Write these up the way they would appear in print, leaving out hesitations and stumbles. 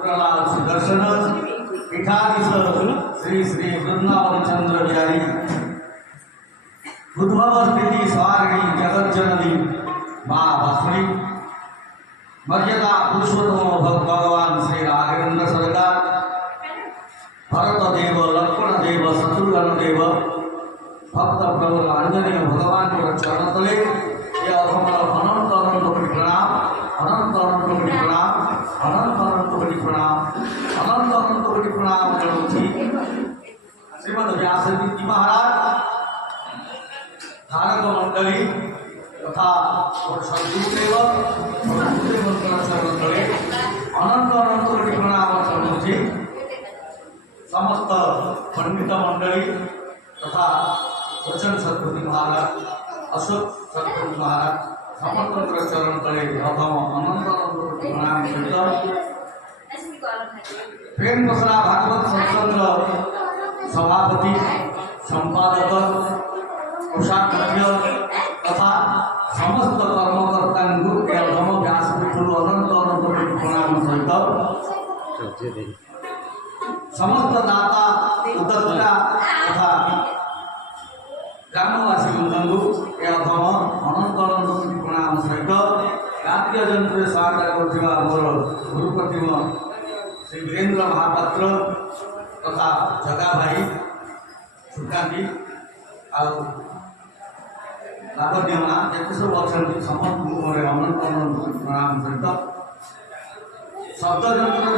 पूर्णलाल सुदर्शन पीठाधीश श्री श्री वृंदावन चंद्र बिहारी उद्भव स्थिति स्वारिणी जगज्जननी माँ वासुनी मर्यादा पुरुषोत्तम भगवान श्री राघवेंद्र सरकार भरत देव लक्ष्मण देव शत्रुघ्न देव भक्त प्रभु आंजनेय भगवान को चरण तले ये अधमल अनंत अनंत कोटि प्रणाम अनंत अनंत कोटि प्रणाम अनंत अनंत कोटि प्रणाम अनंत अनंत कोटि प्रणाम करुछि श्रीमद व्यासतीर्थ महाराज धारक मंडली तथा सद्गुरुदेव चरण तले अनंत अनंत कोटि प्रणाम करुछि समस्त पंडित मंडली तथा वचन सद्गुरु महाराज अशोक सद्गुरु महाराज समस्त चरण तले प्रथम अनंत अनंत प्रणाम सहित प्रेम बसरा भागवत सत्संग सभापति संपादक कोषाध्यक्ष तथा समस्त कर्मकर्ता प्रथम व्यासपीठ अनंत अनंत प्रणाम सहित समस्त दाता उदत्ता तथा ग्रामवासी बंधु एवं अनंत अनंत प्रणाम सहित रात्रि जंत्र सहायता कर गुरुप्रतिम श्री वीरेन्द्र महापात्र तथा जगा भाई सुकांती लाभन्यमा ये सब अच्छा समस्त अनंत अनंत प्रणाम सहित शब्द जंत्र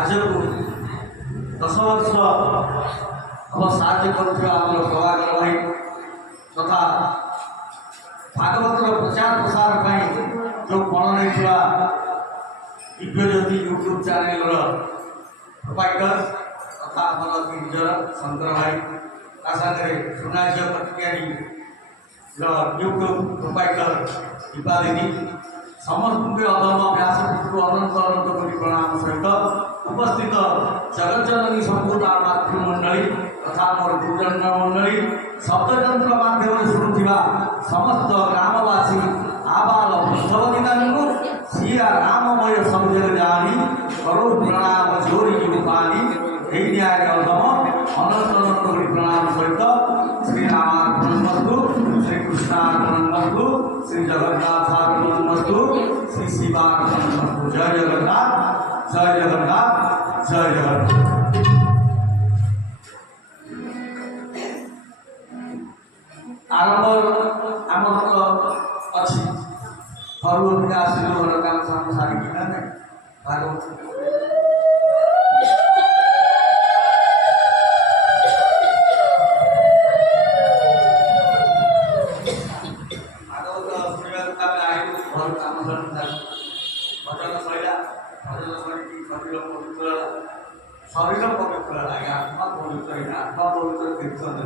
आज को 10 वर्ष हम साध्य करुवा प्रभाकर भाई तथा भागवतर प्रचार प्रसार जो पण नहीं दिव्यज्योति यूट्यूब चैनल प्रोपाइटर तथा निजर शंकर भाई सागर सुनाझ पटिकारी यूट्यूब प्रोपाइटर दीपादिनी समस्त अधम व्यासपीठ अनंत अनंत कोटि प्रणाम सहित उपस्थित जगज्जननी संपूर्ण मातृमंडली तथा मोर गुरुजन मंडली शब्दयंत्र माध्यम शुणुवा समस्त ग्रामवासी आबाल वृद्धवनिता सिया राममय समझे जानी करो प्रणाम जोरी पानी न्याय अधम अनंत अनंत कोटि प्रणाम सहित श्री रामार्पणमस्तु श्री कृष्णार्पणमस्तु श्री जगन्नाथार्पणमस्तु श्री शिवार्पणमस्तु जय जगन्नाथ जय जगन्नाथ जय जगन्नाथ। आरंभ आमर अच्छी फल विकास काम सारी भागवत शरीर पवित्र आत्मा पवित्र आत्मा पवित्र कीर्तन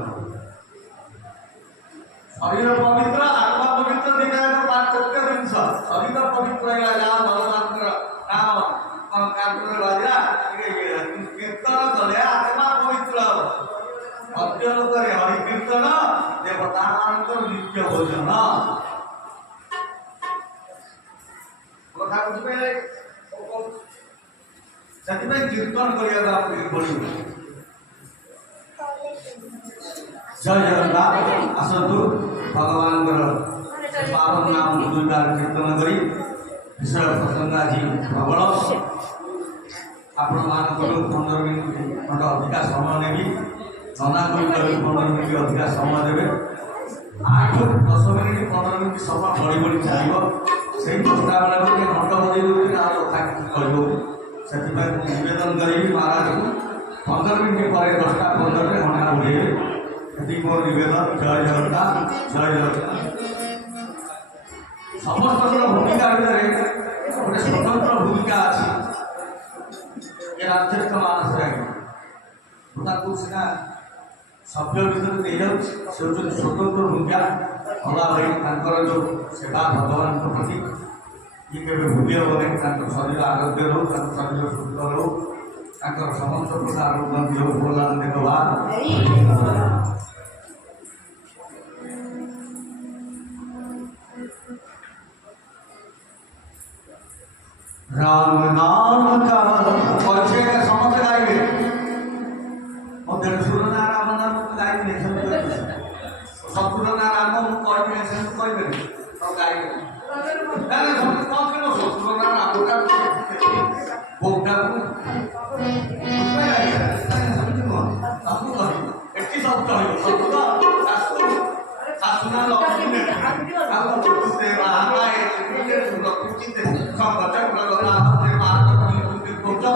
शरीर पवित्र आत्मा पवित्र दिखाएको पार्थक्य जिनिस शरीर पवित्र भगवान नाम कीर्तन कले आत्मा पवित्र अध्ययन करे हरि कीर्तन देवता नित्य भोजन कथा बुझे कीर्तन करिया पड़ो जय जगन्नाथ आसतु भगवान पावन नाम दुईबार कीर्तन करी विषय प्रसंग आज प्रबल आपण मान 15 मिनट खंड अधिका समय नेबी जना को 15 मिनट अधिका समय देवे 8 10 मिनट 15 मिनट समय बढ़ी बढ़ी चलो से चेष्टा बेला घंट बजे कथा कहू से निवेदन करी महाराज को 15 मिनट पर 10टा 15 घंटा बुझे मोर निवेदन जय जगन्नाथ जय जगन्नाथ। समस्त भूमिका भितर गोटे स्वतंत्र भूमिका अच्छी ये राज्य मानस सीना सभ्य भितर दे जाऊँ स्वतंत्र भूमिका भला भाई जो सेवा भगवान प्रति ये केवे भूली हम नहीं शरीर आरोग्य रो शरीर सुस्थ रो समस्त प्रकार उन्नति हो भगवान देखभाल राम नाम का पहुंचे का समझ गाएंगे और फिर सुरना राम नाम गाएंगे सब सुरना राम को कोऑर्डिनेशन कोई भी तो गाएंगे अरे हम कौन के लोग सुरना राम का भोगना उसमें आएगा समझो आपको एट्टी सब तो है सब तो सासुना लोग आपको उससे वहां आए ये लोग कुछ सब बच्चा लोग आपने मार को पहुंचा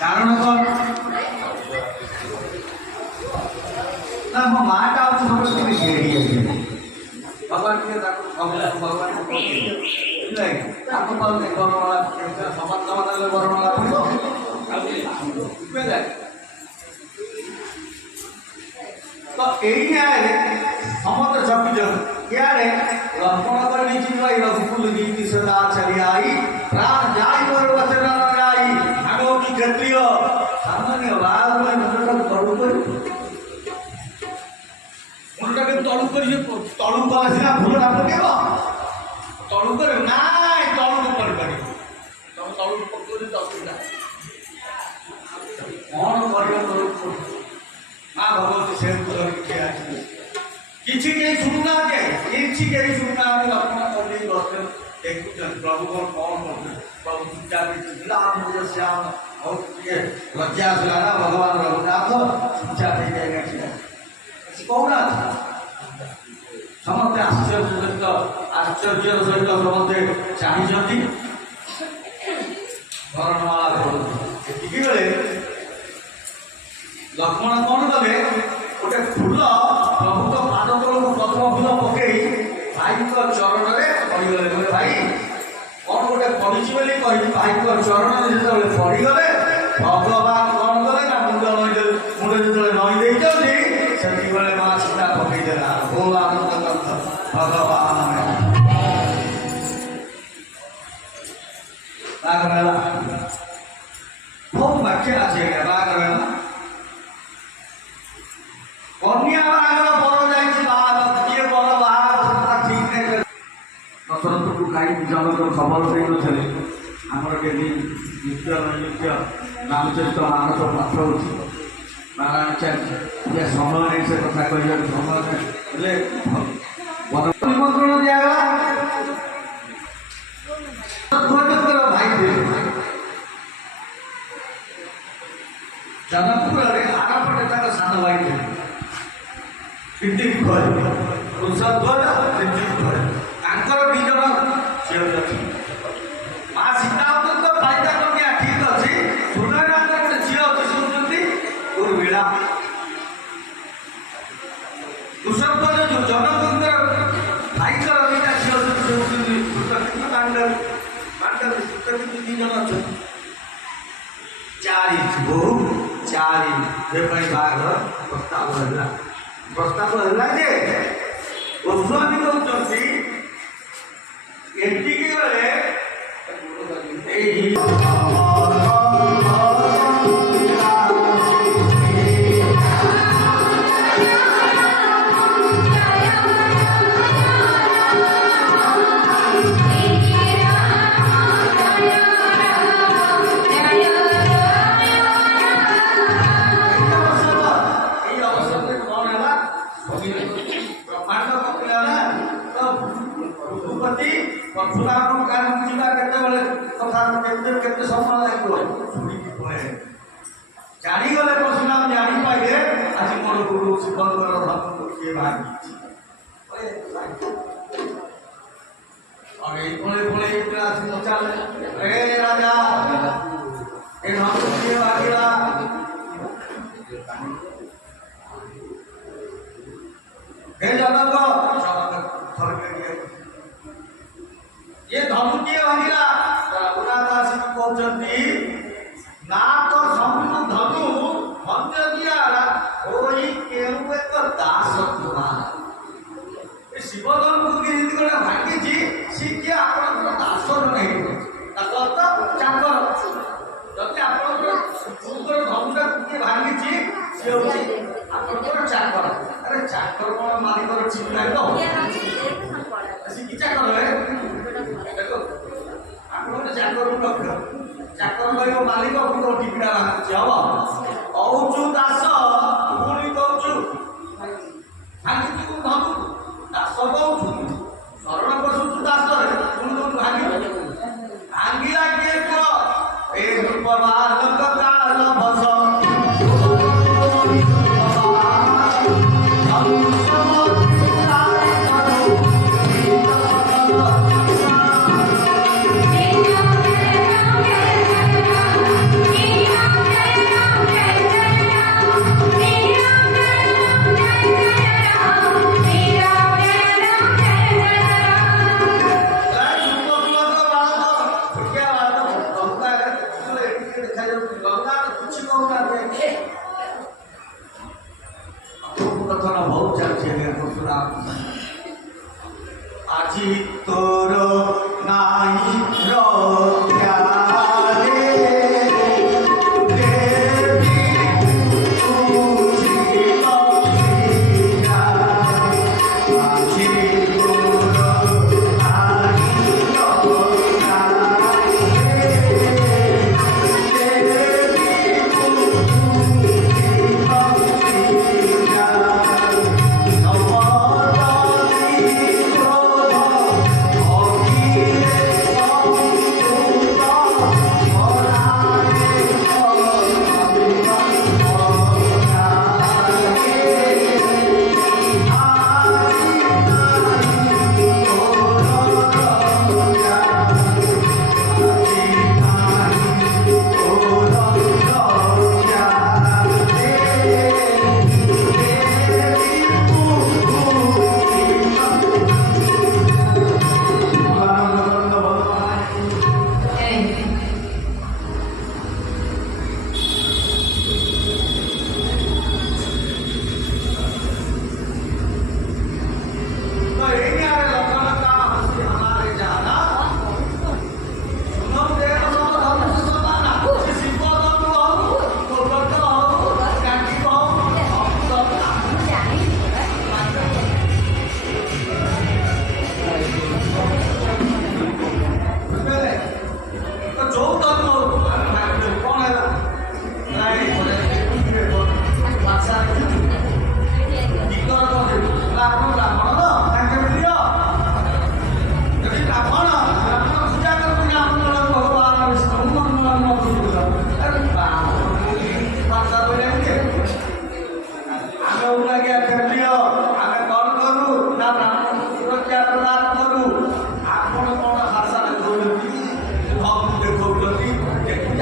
कारण कौन ना हम माँ का आप सब लोग भी घेरी है भगवान के भगवान को नहीं आपको पाल नहीं करने वाला समाज समाज ले करने वाला कोई तो यही है हम तो सब जन क्या है लक्ष्मण पर नीचे भाई रघुकुल नीति सदा चली आई प्राण जाई और वचन न आई आगो की क्षत्रिय सामान्य भाव में मुंडा तळु करी मुंडा के तळु करी तळु वाला सिना फूल ना पकेबो तळु करे नाय तळु न कर पारी तो तळु पकड़ी तो सुना कौन करियो तो मां भगवती से कर के किसी के सुनना के किसी के सुनना के लक्ष्मण पंडित बस प्रभु को कौन प्रभु पूजा मुझे श्याम और लज्जा सुना भगवान रघुनाथ शिक्षा दे जाएगा कौन समस्ते आश्चर्य सहित समस्ते चाहिए वर्णमाला एतिकी बेले लक्ष्मण कौन कले गोटे फूल प्रभु तो पाद तल को प्रथम फूल पकई भाई चरण में पड़गले बोले भाई कौन गोटे पड़ी कही भाई चरण में जो पड़गले भगवान कौन कले ना मुंड जो नई से माँ सीता पकईदेला भो आनंद भगवान बहुत वाक्य আছে বাগরা কন্যা বাগরা বড় যাইছে বাবা কিয়ে বড় বাবা কথা ঠিক নাই দশরথକୁ কাই জনক খবর দেই নଥିଲେ ଆମର କେମିତି ନିତ୍ୟ ନୈମିତ୍ୟ ରାମଚରିତ ମାନସ ପାଠ ହେଉଛି ନାରାୟଣ ଚାର୍ଯ୍ୟ ଯେ ସମୟ ନେଇ ସେ କଥା କହିବାକୁ ସମୟ ହେଲେ ନିମନ୍ତ୍ରଣ ଦିଆଗଲା ଭାଇ जनकपुर आगपटे तक सान भाई थे माँ सीता तो फायदा कमिया ठीक अच्छे सूर्यनाथ गोटे झील अच्छी शुणुंट उर्मिला कुशध्वज जो जनक भाई दुटा झील शुणुंट पांडव पांडव दी जन अच्छा चारि बहु चारि बाघर प्रस्ताव है गोस्वामी कहते एटिकी बेले जागले परशुराम जानी पाइले आज मोर गुरु सुभद्र धर्म किए भागी राजा ए धर्म किए भागीला हे जनक ये धर्म किए भागीला रघुनाथ आसिक कहते ना तो समूह धनु मंत्र दिया कोई केहू एक दास तुम्हारा शिव धर्म को गोटे भांगी सी किए आप दास नहीं चाकर जब आप धनुटा किए भांगी सी हूँ आप चाकर अरे चाकर कौन मालिक ठीक ना तो सी चाकर है देखो आप चाकर रख चाकर कह मालिक को टिकटा लागुच हम कौचु दास पुणी कौचु भांगी धनु दास कौचु शरण पशुचु दास पुणी कौचु भांगी भांगिला किए कह ए रूप बालक काल भस बहुत चलते आज तोर नाही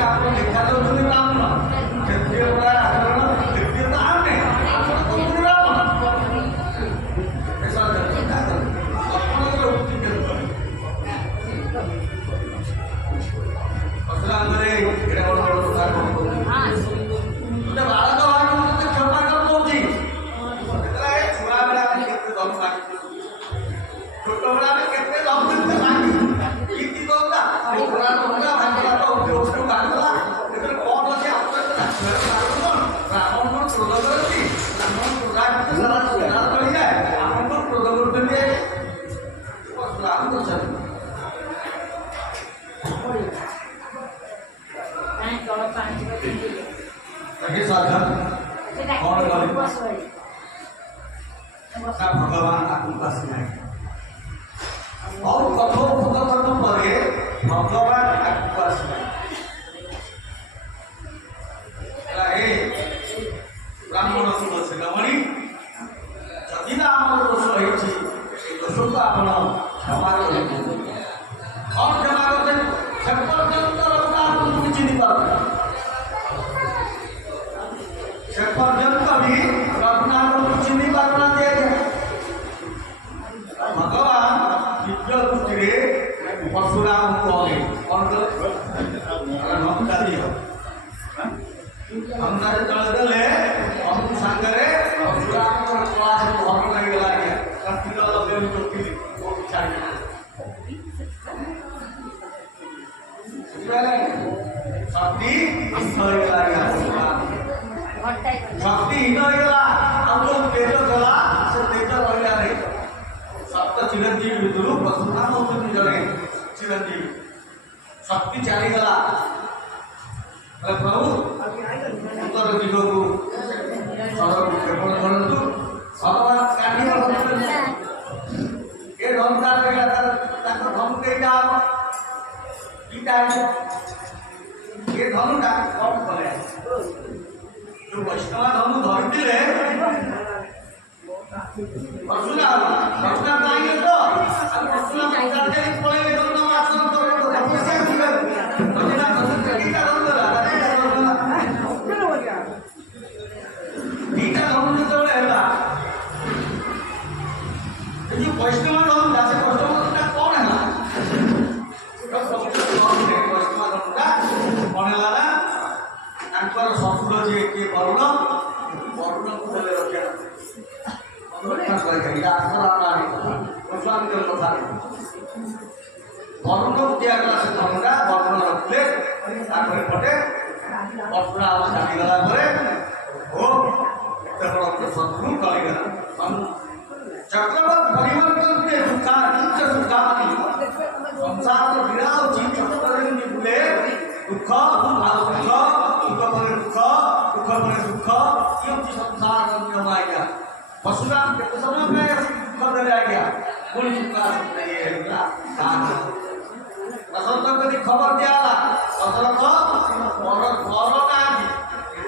ଆପଣ ଦେଖା ଯାଉଛନ୍ତି ବ୍ରାହ୍ମଣ, କ୍ଷତ୍ରିୟ ଭଳିଆ ଆଚରଣ, କ୍ଷତ୍ରିୟ ତ ଆମେ ତମକୁ ବ୍ରାହ୍ମଣ ଆପଣଙ୍କର ଉକ୍ତି କେତେ ଅସଲାଙ୍ଗରେ ଏଇଟା ବଡ଼ ବଡ଼ କଥା ଗୋଟେ ବାଳକ ଭାଇ ମତେ କ୍ଷମା କରିଦଉଛି ଯେତେବେଳେ ଛୁଆ ବେଳେ ଆମେ କେତେ ଦମ ମାଗିଛୁ, ଛୋଟ ବେଳେ ଆମେ କେତେ ଦମ ମାଗିଛୁ କୀର୍ତ୍ତି ଦଉଥିଲା ଭାଙ୍ଗିଲା ତ ଉପରୁ ବାହାରିଲା ଯେତେବେଳେ କଣ ଅଛି ଆପଣ ବ୍ରାହ୍ମଣ କଣ କ୍ରୋଧ କରନ୍ତି, ବ୍ରାହ୍ମଣ କ୍ରୋଧ ସାରା ଚଳିଯାଏ, ଆପଣ କଣ କ୍ରୋଧ କରୁଛନ୍ତି ବ୍ରାହ୍ମଣ କରୁଛନ୍ତି କଣ ଭଗବାନ ଆଗକୁ ଆସିନାହିଁ ଆଉ କଥୋପକଥନ ପରେ ଭଗବାନ ଆଗକୁ ଆସିନାହିଁ। ବ୍ରାହ୍ମଣ କୁଳ ଶିରୋମଣି, ଯଦି ନା ଆମର ଦୋଷ ହେଇଛି এই ଦୋଷକୁ ଆପଣ କ୍ଷମା କରନ୍ତୁ। କଣ କ୍ଷମା କରିଦେବେ? ସେ ପର୍ଯ୍ୟନ୍ତ ରଘୁନାଥଙ୍କୁ ଚିହ୍ନି ପାରୁନି, ସେ ପର୍ଯ୍ୟନ୍ତ ବି ରଘୁନାଥଙ୍କୁ ଚିହ୍ନି ପାରୁନାହାନ୍ତି। ଭଗବାନ ଦିବ୍ୟ ଦୃଷ୍ଟିରେ ପରଶୁରାମଙ୍କୁ ଅନେଇ କଣ କଲେ? ନନ୍ଦା ଦିଅ ନନ୍ଦା ଯେତେବେଳେ ଦେଲେ ଅମୁ ସାଙ୍ଗରେ ପରଶୁରାମଙ୍କର କଳା ସବୁ ହରଣ ଲାଗିଗଲା। ଆଜ୍ଞା କାର୍ତ୍ତିକ ଦେବୀ ଟୋକିଲି କୋଉଠି ଛାଡ଼ିଲା ଶକ୍ତି ହେଇଗଲା। ଆଜ୍ଞା ଶକ୍ତି ହୀନ ହେଇଗଲା। ଆଉ ଯୋଉ ତେଜ ଗଲା ସେ ତେଜ ରହିଲା ନାହିଁ। ସପ୍ତ ଚିରଞ୍ଜୀବୀ ଭିତରୁ ପରଶୁରାମ ହଉଛନ୍ତି ଜଣେ ଚିରଞ୍ଜୀବୀ। ଶକ୍ତି ଚାଲିଗଲା। ପ୍ରଭୁ ଉତ୍ତର ଦିଗକୁ ସଡ଼କୁ କ୍ଷେପଣ କରନ୍ତୁ। ଭଗବାନ କାନ୍ଦିବ ଏ ଧମକା ତାଙ୍କ ଧମକ ଏଇଟା ହବ ଏଇଟା ଏ ଧନୁଟା କଣ କଲେ? ଯୋଉ ବୈଷ୍ଣବ ଧନୁ ଧରିଥିଲେ ପରଶୁରାମ କାହିଁକି ତ ପରଶୁରାମ ପଳେଇଲେ ଧନୁ ଆସନ ଦିଟା ଧନୁ ଯେତେବେଳେ ହେଲା ବୈଷ୍ଣବ ଧନୁଟା ସେ ବୈଷ୍ଣବ ଧନୁଟା କଣ ହେଲା? ବୈଷ୍ଣବ ଧନୁଟା କଣ ହେଲା ନା ତାଙ୍କର ଶ୍ୱଶୁର ଯିଏ କିଏ ବରୁଣ, ବରୁଣକୁ ଦେଲେ ରକ୍ଷା ବରୁଣକୁ ଦିଆଗଲା ସେ ଧନୁଟା, ବରୁଣ ରଖିଲେ। ତାପରେ ପଟେ ପରଶୁରାମ ଚାଲିଗଲା ପରେ ଓ ଏତେ ବଡ଼ ଶତ୍ରୁ ଟଳିଗଲା। ଚକ୍ରବର୍ତ୍ତୀ ପରିବର୍ତ୍ତନରେ ସଂସାରର ବିଡ଼ା ହେଉଛି ଚକ୍ରରେ ବୁଲେ ଦୁଃଖ ଆଉ ସୁଖ, ସୁଖ ପରେ ଦୁଃଖ, ଦୁଃଖ ପରେ ସୁଖ। ଇଏ ହେଉଛି ସଂସାରର ନିୟମ। ଆଜ୍ଞା ପରଶୁରାମ କେତେ ସମୟ ପାଇଁ ଦୁଃଖ ଦେଲେ? ଆଜ୍ଞା ପୁଣି ହେଇଗଲା। ଦଶରଥଙ୍କୁ ଯଦି ଖବର ଦିଆଗଲା ଦଶରଥ ବର ନାହାନ୍ତି,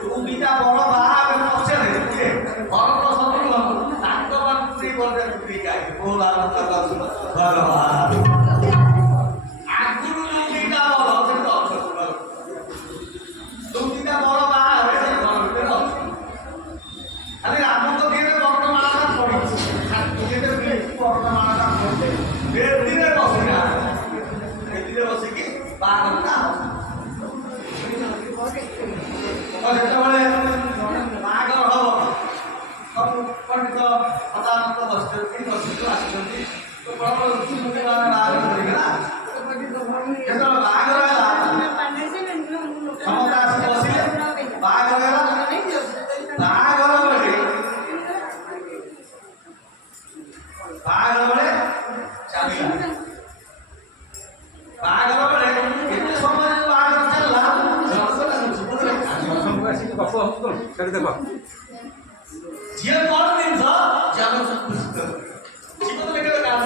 ଦୁଇଟା ବର ବାହା ହେବେ ପଛରେ ଭରତ ଶତ୍ରୁଘ୍ନ ତାଙ୍କ ମାନଙ୍କୁ ନେଇ ବରଯାତ୍ରୀ ଭଗବାନ ଆଗରୁ ଯୋଉ ଦିଟା ବର ସେଠି ଅଛନ୍ତି, ଯୋଉ ଦିଟା ବର ବାହା ହେବେ ସେ ଘର ଭିତରେ ଅଛି। ଖାଲି ରାମଙ୍କ ଦିହରେ ବର୍ଣ୍ଣମାଳାଟା ପଡ଼ିଛି, ବର୍ଣ୍ଣମାଳାଟା ପଡ଼ିছে ବେଦିରେ ବସିଲା, ବେଦିରେ ବସିକି ବାହାଘରଟା ଯେତେବେଳେ ବାହାଘର ହବ ସବୁ ପଣ୍ଡିତ ହତାନନ୍ଦ ବସିଛନ୍ତି, ଆସିଛନ୍ତି ବାହାଘର କରିକିନା ଯେତେବେଳେ ବାହାଘର ହେଲା ସମସ୍ତେ ଆସି ବସିଲେ। ବାହାଘର ହେଲା, ବାହାଘର ବେଳେ ଚାଲିଲା। ବାହାଘର ବେଳେ ଏତେ ସମୟ ବାହାଘର ଚାଲିଲା ଝିଅ କଣ ଜିନିଷ ଜୀବନ କେବେ କାମ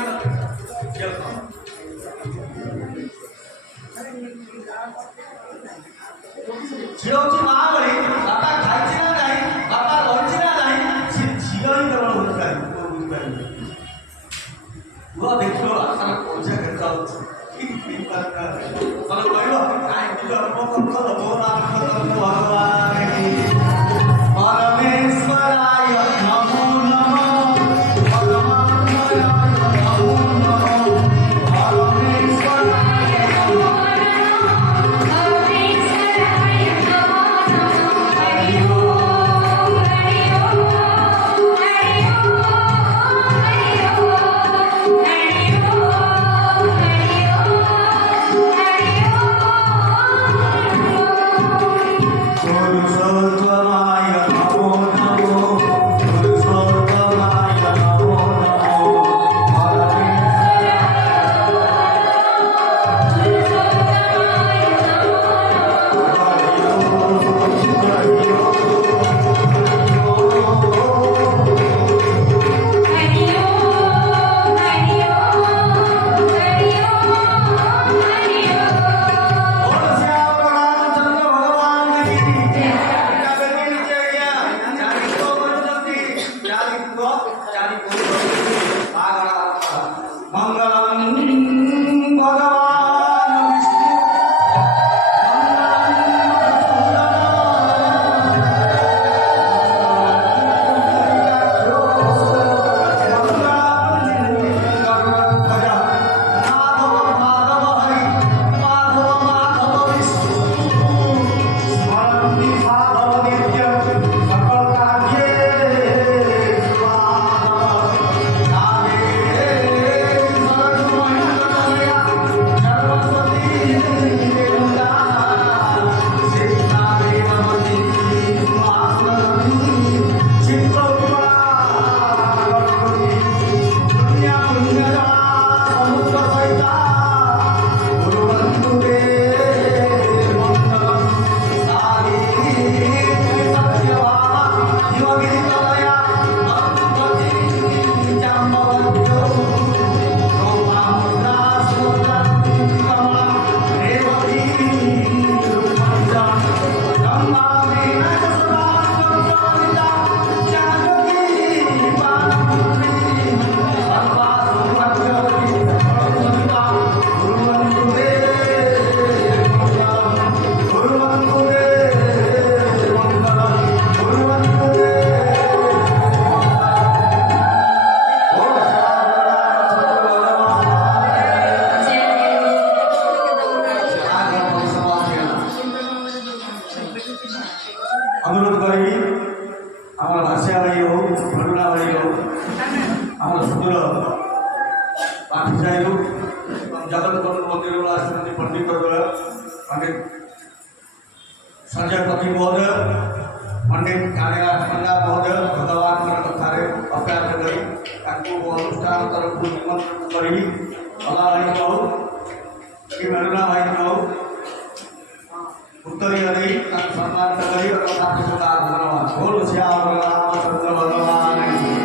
ଝିଅ କଣ ଝିଅ ହଉଛି ମା ଭଳି। ବାପା ଖାଇଛି ନା ନାହିଁ, ବାପା ରହିଛି ନା ନାହିଁ, ସେ ଝିଅ ହିଁ କେବଳ ବୁଝିପାରିବ। ପୁଅ ଦେଖିବ ଆସାର ପଇସା କେତେ ଅଛି କହିବ କାହିଁକି अनुरोध करी आम भाषा भाई हो घटना भाई हो आम सुदूर पाठी साई जगन्नाथ मंदिर आसती पंडित पंडित संजय पति महोदय पंडित कालिदास पंडा महोदय भगवान कथा अभ्यास करी अनुष्ठान तरफ निमंत्रण करी भला भाई हो कि मेरुना भाई हो उत्तरी हरी सम्मान करी और कथा के सुधार धन्यवाद बोल श्याम रामचंद्र भगवान की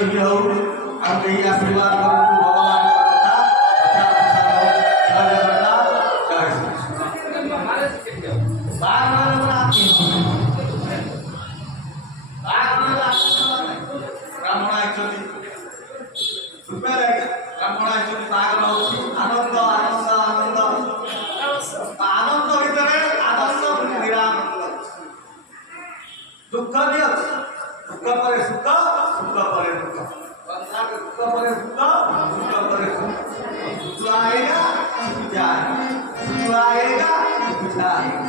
ଜୀବୀ ହଉ ଆଉ କେହି ଆଶୀର୍ବାଦ କରନ୍ତୁ ଭଗବାନଙ୍କ କଥା ଜୟ ଜଗନ୍ନାଥ ଜୟ ଶ୍ରୀକୃଷ୍ଣ। ବ୍ରାହ୍ମଣ ଆଇଛନ୍ତି ବ୍ରାହ୍ମଣ ଆଇଛନ୍ତି ବାହାଘର ହଉଛି ଆନନ୍ଦ ଆନନ୍ଦ ଆନନ୍ଦ ଆନନ୍ଦ ଭିତରେ ଆନନ୍ଦ ନିରାନନ୍ଦ ଦୁଃଖ ବି ଅଛି ଦୁଃଖ ପରେ ସୁଖ ସୁଖ ପରେ ଦୁଃଖ दुख पर सुख सुख पर सुख सुख आएगा सुख जाएगा सुख आएगा सुख जाएगा।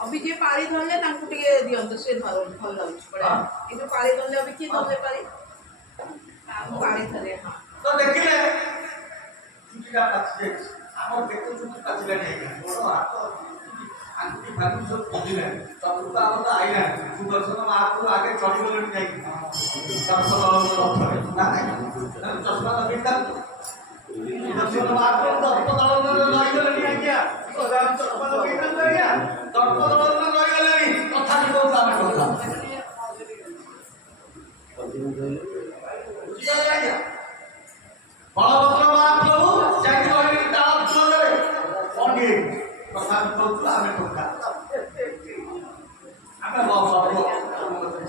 ଅବି ପାଳି ଧରିଲେ ତାଙ୍କୁ ଟିକେ ଦିଅନ୍ତୁ ସେ ଭଲ ଲାଗୁଛି କିନ୍ତୁ ପାଳି ଧରିଲେ ଅବି କିଏ ଧରିଲେ ପାଳି ପାଳି ଧରେ ହଁ ତ ଦେଖିଲେ ଚୁଟିଟା ପାଚି ଯାଇଛି ଆମ ବେକ ଚୁଟି ପାଚିଲାଣି ଆଜ୍ଞା ଗୋଡ଼ ହାତ ଆଙ୍ଗୁଠି ଫାଙ୍ଗୁଠି ସବୁ ବୁଝିଲାଣି ଚତୁର୍ଥ ଆମ ତ ଆଇଲାଣି ସୁଦର୍ଶନ ମହାପୁର ଆଗେ ଚଢ଼ିଗଲେଣି ଯାଇକି ଚଷମା ଲଗେଇଥାନ୍ତୁ ସୁଦର୍ଶନ ମହାପୁର ଦର୍ପ ଦଳନରେ ରହିଗଲେଣି ଆଜ୍ଞା ଚଷମା ଲଗେଇଥାନ୍ତୁ ଆଜ୍ଞା ଦର୍ପ ଦଳନରେ ରହିଗଲେଣି ତଥାପି କହୁଛୁ ଆମେ କଥା ବୁଝିପାରିଲେ ଆଜ୍ଞା ବଳଭଦ୍ର ମହାପ୍ରଭୁ ଯାଇକି ରହିଲେ ତାଳ ଫୁଲରେ ପଣ୍ଡିତ ତଥାପି କହୁଛୁ ଆମେ ଟୋକା ଆମେ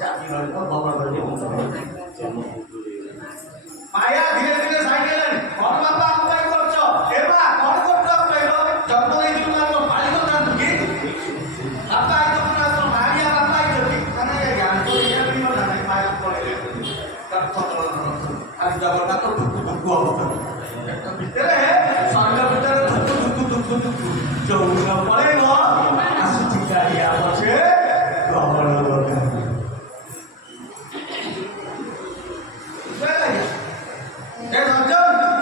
ଚାକି ରହିବ ବବର ମାୟା ଧୀରେ ଧୀରେ ସାଇକେଲେଣି କଣ ବାପା ଆମ ପାଇଁ କରୁଛ ଏ ମା କଣ କରୁଛ କହିଲ ଜନ୍ମ ଦେଇଥିଲୁ ଆମ ପାଳି କରିଥାନ୍ତୁ କି ବାପା ଆଇଛନ୍ତି ମାରିଆ ବାପା ଆଇଛନ୍ତି ଜ୍ଞାନ ମାୟା ପଳେଇଲେ ଖାଲି ଜଗନ୍ନାଥ ଧୁକୁ ଧୁକୁ ହଉଛନ୍ତି ଭିତରେ ଶରୀର ଭିତରେ ଧୁକୁ ଧୁକୁ ଧୁକୁ ଚଉର ପଳେଇବ ଆସୁଛି ଗାଡ଼ିଆ ପଛେ ଗହଳ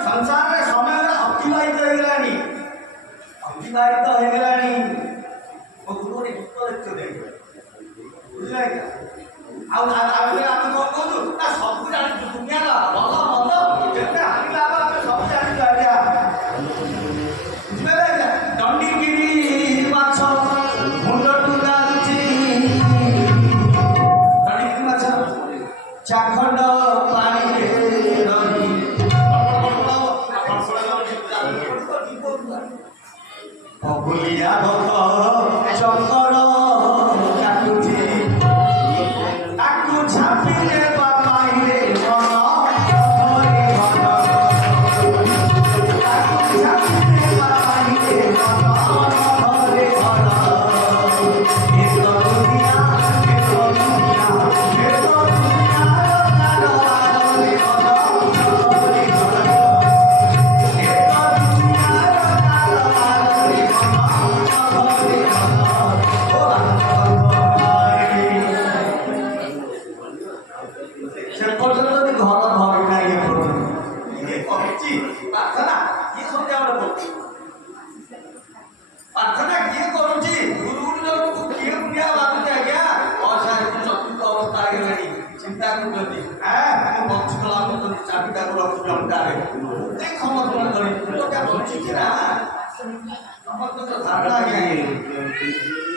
ସଂସାରରେ ସମୟରେ ଅତିବାହିତ ହେଇଗଲାଣି ମୋ ଗୁରୁ ଗୋଟେ ଗୀତ ଲେଖ ଦେଇଗଲା ବୁଝିଲେ ଆଜ୍ଞା ଆଉ ଆମେ କଣ କହୁଛୁ ନା ସବୁ ଜାଣିଛୁ ଦୁନିଆର ଭଲ ମନ୍ଦ ଯେତେ ହାନି ଲାଭ ଆମେ ସବୁ ଜାଣିଛୁ ଆଜ୍ଞା ବୁଝିପାରିଲେ ଆଜ୍ଞା ଦଣ୍ଡିକିରି ମାଛ ମୁଣ୍ଡକୁ ଲାଗୁଛି ଦଣ୍ଡିକିରି ମାଛ ଚାଖଣ୍ଡ ପାଣିରେ ରହି ପଗୁଲିଆ ଭକ ଚକର କାଟୁଛି ତାକୁ ଛାପିଲେ ପାଇଲେ ମନ ଧରି ମନ ତାକୁ ଛାପିଲେ ପାଇଲେ ମନ ଧରି ମନ ଏ ଦୁନିଆ ପ୍ରାର୍ଥନା କିଏ କରୁଛି ଗୁରୁଜନଙ୍କୁ କିଏ ପୁଣ୍ୟ ବାଧୁଛି ଆଜ୍ଞା ଅସାରିକୁ ଚତୁର୍ଥ ଅବସ୍ଥା ହେଇଗଲାଣି ଚିନ୍ତା କରୁଛନ୍ତି ମୁଁ ବଞ୍ଚିତ ଲାଭ କରୁଛନ୍ତି ଚାବିଟାକୁ ରଖୁଛି ଅଣ୍ଟାରେ ସମର୍ପଣ କରି ବଞ୍ଚିଛି ନା ସମସ୍ତଙ୍କର ଧାରଣା ଆଜ୍ଞା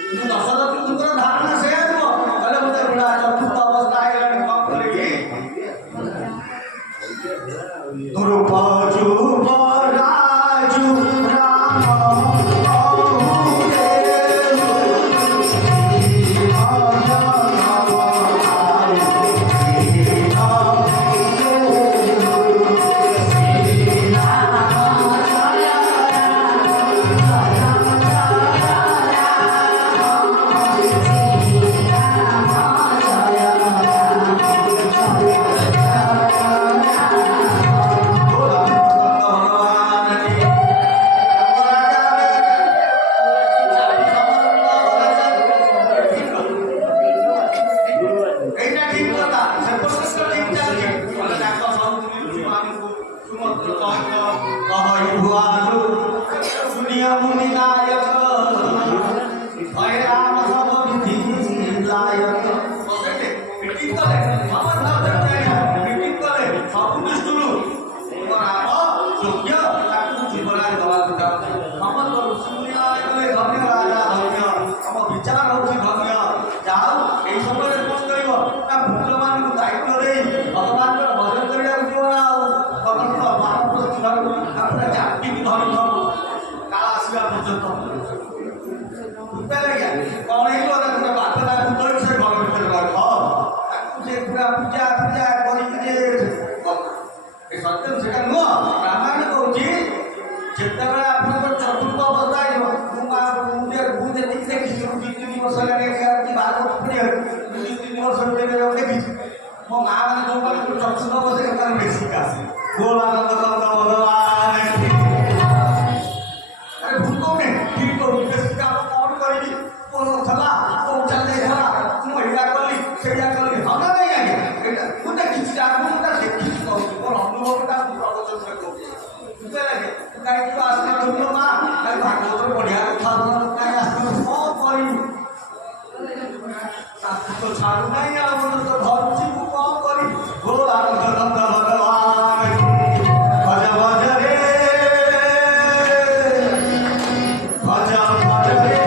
କିନ୍ତୁ ଦଶରଥଙ୍କର ଧାରଣା ସେଇଆ ଥିବ କହିଲେ ମୋତେ ବୁଢ଼ା ଚତୁର୍ଥ ଅବସ୍ଥା ହେଇଗଲାଣି କଣ କରିବି ଦୁରୁପଯୁ ରାଜୁ ରାମ ଥିଲା କୋଉଟା ଦେଖା ମୁଁ ଏଇଟା କଲି ସେଇଟା କଲି ହନା ନାଇଁ ଆଜ୍ଞା ଏଇଟା ମୁଁ ଦେଖିଛି ଆଗରୁ ମୁଁ ଦେଖିଛି କହୁଛି ମୋର ଅନୁଭବଟା ମୁଁ ପ୍ରବଚନରେ କହୁଛି ବୁଝିଲେ କାହିଁକି ଆସିଲା ଛୋଟ ମା କାହିଁ ଭାଗବତରେ ବଢିଆ କଥା କାହିଁ ଆସିଲା କଣ କରିବି ତାକୁ ତ ଛାଡୁ ନାହିଁ ଆଉ ମୁଁ ତ ଧରୁଛି ମୁଁ କଣ କରିବି ଗୋ ଆନନ୍ଦ ଭଗବାନ ଭଜ ଭଜ ରେ ଭଜ ଭଜ ରେ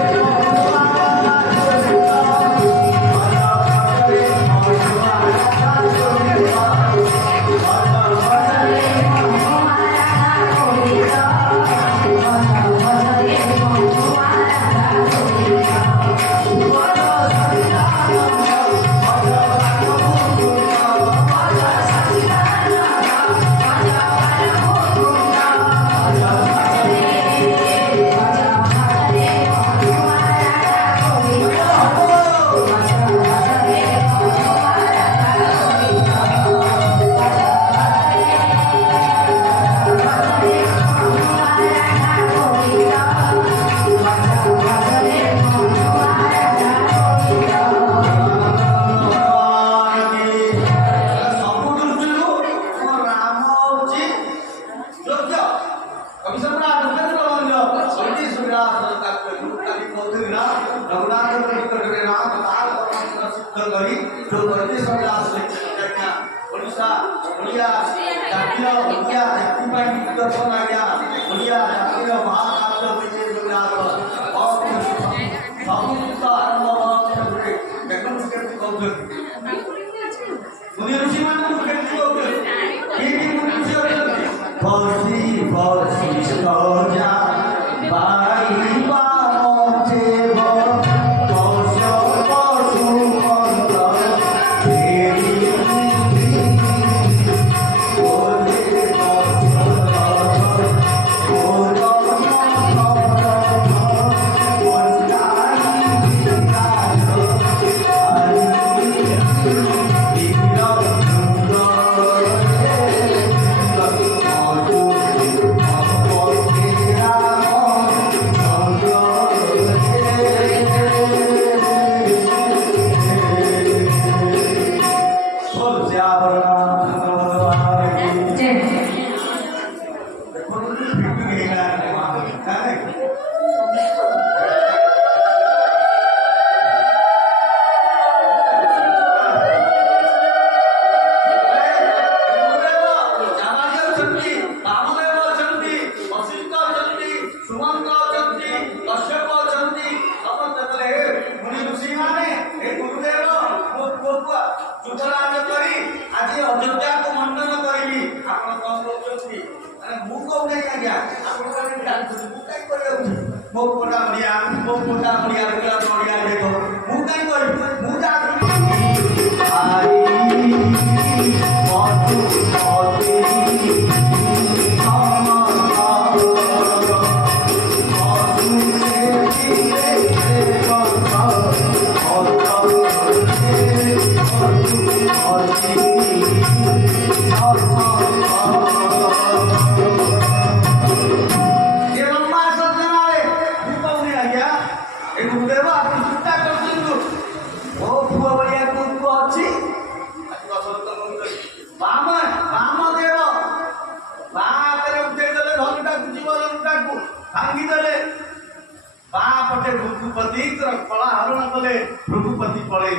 रघुपति पड़े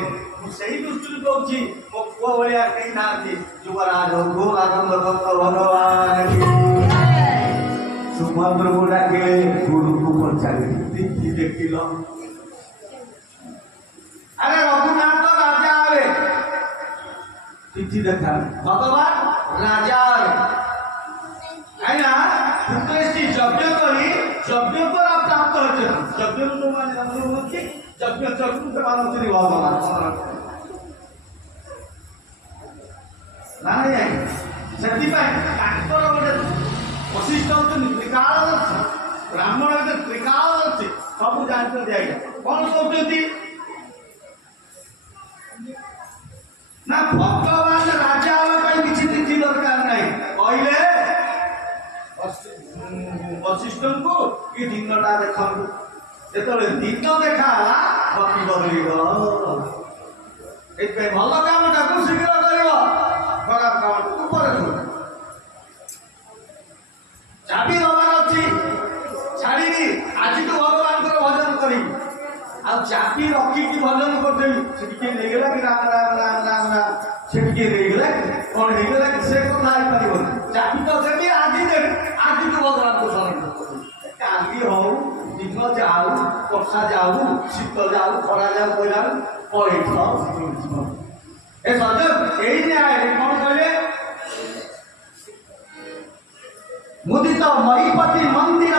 से दृष्टि कौच मो पुआ भाया कहीं ना युवराज भगवान सुमंद्र को डाके गुरु को पचारे देख लो अरे रघुनाथ राजा आवे तिथि देखा भगवान राजा है ना पुत्रेष्टि यज्ञ करी यज्ञ पर प्राप्त होते यज्ञ तो माने होती यज्ञ चक्र से मानव श्री भगवान नहीं सेति पाए डाक्टर गोटे वशिष्ठ होते त्रिकाल ब्राह्मण होते त्रिकाल अच्छे सब जानते दिया कौन कहते ना भगवान राजा किसी तिथि दरकार नहीं कहले वशिष्ठ को ये दिनटा देखा जो दिन देखा କରିବ। ଏଇଥିପାଇଁ ଭଲ କାମଟାକୁ ଶୀଘ୍ର କରିବ, ଖରାପ କାମଟାକୁ ପରେ କରିବ। ଚାବି ଦବାର ଅଛି, ଛାଡ଼ିବି ଆଜିଠୁ ଭଗବାନଙ୍କର ଭଜନ କରି। ଆଉ ଚାବି ରଖିକି ଭଜନ କରିଦେବି, ସେ ଟିକେ ନେଇଗଲା କି ରାମ ରାମ ରାମ ରାମ ରାମ, ସେ ଟିକେ ନେଇଗଲା କଣ ହେଇଗଲା କି ସେ କଥା ହେଇପାରିବନି। ଚାବି ତ ଦେବି, ଆଜି ଦେବି, ଆଜିଠୁ ଭଗବାନଙ୍କୁ ଶରଣ କରିବି। କାଲି ହଉ, ଦିନ ଯାଉ, ବର୍ଷା ଯାଉ, ଶୀତ ଯାଉ, ଖରା ଯାଉ, କହିଲାରୁ ପଳେଇଥିବ। ଏ ସଜନ ଏଇ ନ୍ୟାୟରେ କଣ କହିଲେ? ମୁଦିତ ମହିପତି ମନ୍ଦିର